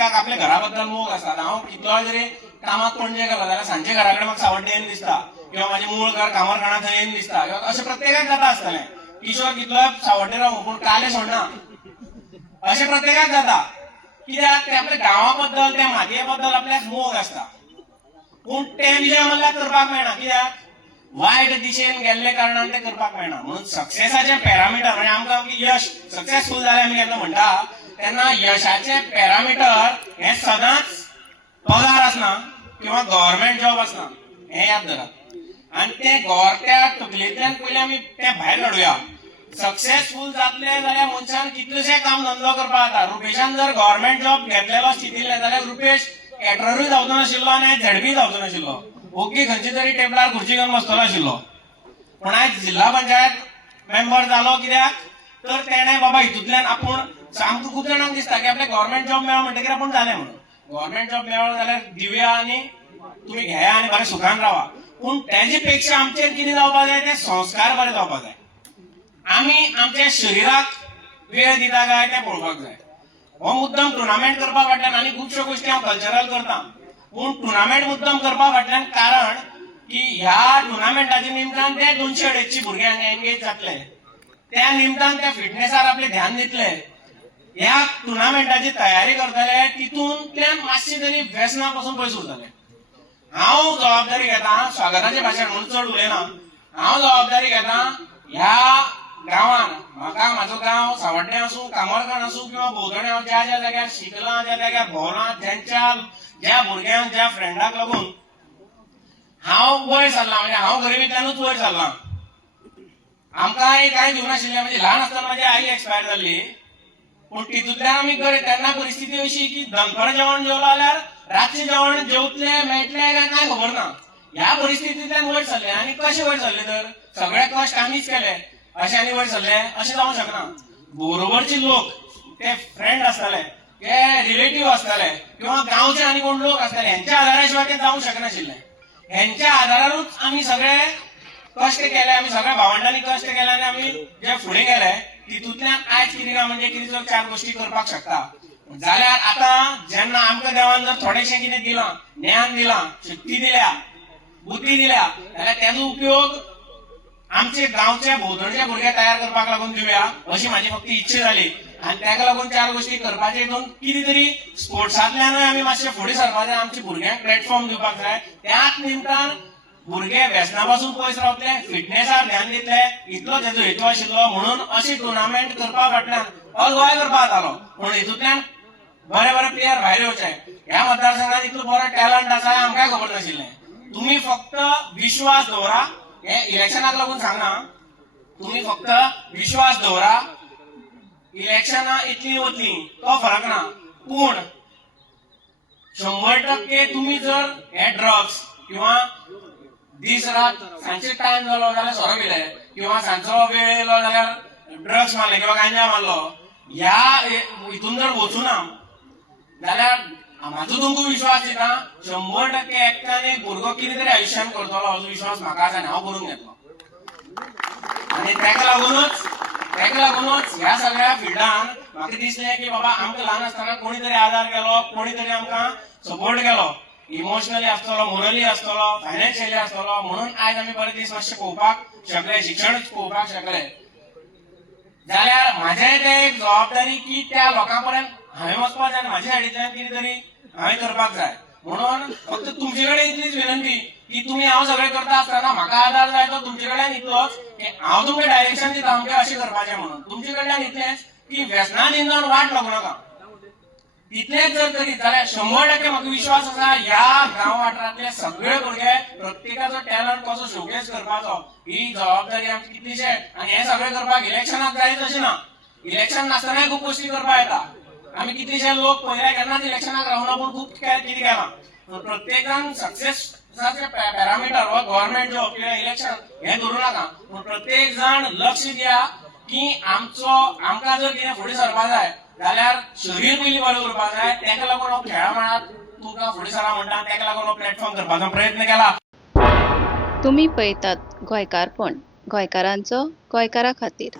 प्रत्येकाक आपल्या घरा बद्दल मोग आसता. हांव कितलोय जरी कामाक पणजे गेलो जाल्यार सांजे घरा कडेन म्हाका सावड्डे येवन दिसता, किंवा माझे मूळ घर कामरखाना थंय येवन दिसता, किंवा अशें प्रत्येकाक जाता आसतलें. किशोर कितलोय सावड्डे रावूं पूण काले सोडना, अशें प्रत्येकाक जाता. कित्याक ते आपल्या गांवा बद्दल, त्या मातये बद्दल आपल्याक मोग आसता. पूण ते विजय मल्ल्याक करपाक मेळना. कित्याक वायट दिशेन गेल्ले कारणान ते करपाक मेळना. म्हणून सक्सेसाचे पॅरामिटर म्हणजे आमकां यश सक्सेसफूल जाले आमी केन्ना म्हणटा तेन्ना यशाचे पॅरामिटर हे सदांच पगार आसना किंवा गव्हर्नमेंट जॉब आसना, हे याद धरात. आनी ते त्या तकलेंतल्यान पयलीं आमी ते भायर काडुया. सक्सेसफूल जातले जाल्यार मनशान कितलेशे काम धंदो करपाक जाता. रुपेशान जर गव्हर्नमेंट जॉब घेतलेलो स्थितींतले जाल्यार रुपेश कॅटररूय जावचो नाशिल्लो आनी झेडपी जावचो नाशिल्लो. ओके खंयची तरी टेबलार खुर्ची घेवन बसतलो आशिल्लो. पूण आयज जिल्हा पंचायत मेंबर जालो कित्याक तर तेणे बाबा हितूंतल्यान आपूण आमकां खूब जाणांक दिसता की आपल्याक गव्हर्नमेंट जॉब मेळ्ळो म्हणटकीर आपूण जालें म्हणून. गव्हर्नमेंट जॉब मेळ्ळो जाल्यार दिवया आनी तुमी घेया आनी बरें सुखान रावा. पूण तेजे पेक्षा आमचेर कितें जावपाक जाय ते संस्कार बरे जावपाक जाय. आमी आमच्या शरिराक वेळ दिता काय तें पळोवपाक जाय. हो मुद्दम टुर्नामेंट करपा फाटल्यान आनी खुबश्यो गोश्टी हांव कल्चरल करता. पूण टुर्नामेंट मुद्दम करपा फाटल्यान कारण की ह्या टुर्नामेंटाच्या निमतान ते 200-250 भुरग्यांक एंगेज जातले. त्या निमतान त्या फिटनेसार आपले ध्यान दितले. ह्या टुर्नामेंटाची तयारी करतले तितूंतल्यान मातशे तरी व्यसना पासून पयस उरतले. हांव जबाबदारी घेता स्वागताचे भाशण म्हणून चड उलयना. हांव जबाबदारी घेता ह्या गांवान म्हाका म्हाजो गांव सावड्डे आसूं, कामरखान आसूं किंवा भोंवतणी हांव ज्या ज्या जाग्यार शिकलां, ज्या जाग्यार भोंवलां, ज्या भुरग्यांक ज्या फ्रेंडाक लागून हांव वयर सरलां, म्हणजे हांव गरिबींतल्यानूच वयर सरलां. आमकां कांय दिवनाशिल्लें. म्हणजे ल्हान आसतना म्हाजी आई एक्सपायर जाल्ली. पूण तितूंतल्यान आमी तेन्ना परिस्थिती अशी की दनपार जेवण जेवलो जाल्यार रातचें जेवण जेवतले मेळटलें काय खबर ना. ह्या परिस्थितींतल्यान वयर सरले. आनी कशें वयर सरले तर सगळे कश्ट आमीच केले अशें आनी वयर सरले अशें जावंक शकना. बरोबरचे लोक ते फ्रेंड आसताले, ते रिलेटिव्ह आसताले किंवा गांवचे आनी कोण लोक आसताले, हेंच्या आदारा शिवाय ते जावंक शकनाशिल्ले. हेंच्या आदारारूच आमी सगळे कश्ट केले. आमी सगळ्या भावंडांनी कश्ट केले आनी आमी जे फुडें गेले तितूंतल्यान आयज कितें काय म्हणजे कितें जर 4 गोश्टी करपाक शकता जाल्यार आतां जेन्ना आमकां देवान जर थोडेशें कितें दिलां, ज्ञान दिलां, शक्ती दिल्या, बुद्धी दिल्या जाल्यार तेजो उपयोग आमचे गांवचे भोंवतणचे भुरगे तयार करपाक लागून दिवया अशी म्हाजी फक्त इच्छा जाली. आनी ताका लागून 4 गोश्टी करपाचे हितून कितें तरी स्पोर्ट्सांतल्यानूय आमी मातशे फुडें सरपाक जाय. आमच्या भुरग्यांक प्लॅटफॉर्म दिवपाक जाय. त्याच निमतान भुरगे व्यसना पासून पयस रावतले, फिटनेसार ध्यान दितले, इतलो तेजो हेतू आशिल्लो. म्हणून अशी टुर्नामेंट करपा फाटल्यान ऑल गोंय करपा जातालो. पूण हितूंतल्यान बरे बरे प्लेयर भायर येवचे. ह्या मतदारसंघात इतलो बरो टॅलंट आसा आमकांय खबर नाशिल्लें. तुमी फक्त विश्वास दवरा. हे इलेक्शनाक लागून सांगना, तुमी फक्त विश्वास दवरा. इलेक्शनां इतली वतली तो फरक ना. पूण 100% तुमी जर हे ड्रग्स किंवा दीस रात सांजचे टायम जालो जाल्यार सोरो पिले किंवा सांजचो वेळ येयलो जाल्यार ड्रग्स मारले किंवा गांजा मारलो, ह्या हितून जर वचूना जाल्यार म्हाजो तुमकां विश्वास दिता 100% एकट्यान एक भुरगो कितें तरी आयुश्यान करतलो असो विश्वास म्हाका आसा आनी हांव करून घेतलो. आनी ताका लागूनच ह्या सगळ्या फिल्डान म्हाका दिसलें की बाबा आमकां ल्हान आसतना कोणी तरी आदार केलो, कोणी तरी आमकां सपोर्ट केलो, इमोशनली आसतलो, मोरली आसतलो, फायनान्शियली आसतलो. म्हणून आयज आमी बरे दीस मातशे पळोवपाक शकले, शिक्षण पळोवपाक शकले. जाल्यार म्हाजें तें एक जबाबदारी की त्या लोकां पर्यंत हांवें वचपाक जाय, म्हाज्या सायडींतल्यान कितें तरी हांवें करपाक जाय. म्हणून फक्त तुमचे कडेन इतलीच विनंती की तुमी हांव सगळें करता आसतना म्हाका आदार जाय तो तुमचे कडल्यान इतलोच की हांव तुमकां डायरेक्शन दिता अमकें अशें करपाचें म्हणून. तुमचे कडल्यान इतलेंच की व्यसनान निंदून वाट लागूं नाका. इतलेंच जर करीत जाल्यार 100% म्हाका विश्वास आसा ह्या गांव वाठारांतले सगळे भुरगे प्रत्येकाचो टॅलंट कसो शोकेस करपाचो ही जबाबदारी आमची कितलीशे. आनी हे सगळें करपाक इलेक्शनाक जायच अशें ना. इलेक्शन नासतनाय खूब गोश्टी करपाक येता. आमी कितलेशे लोक पयल्या केन्नाच इलेक्शनाक रावना पूण खूब कितें केलां. प्रत्येकान सक्सेसाचे पॅरामिटर हो गव्हर्नमेंट जॉब किंवा इलेक्शन हे धरू नाका. पूण प्रत्येक जाण लक्ष दिया की आमकां जर कितें फुडें सरपाक जाय जाल्यार शरीर पयलीं बरें उरपाक जाय. ताका लागून हांव खेळा मळार तुमकां फुडें सरा म्हणटा. ताका लागून हो प्लॅटफॉर्म करपाचो प्रयत्न केला. तुम्ही पळयतात गोंयकारपण, गोंयकारांचो गोंयकारा खातीर.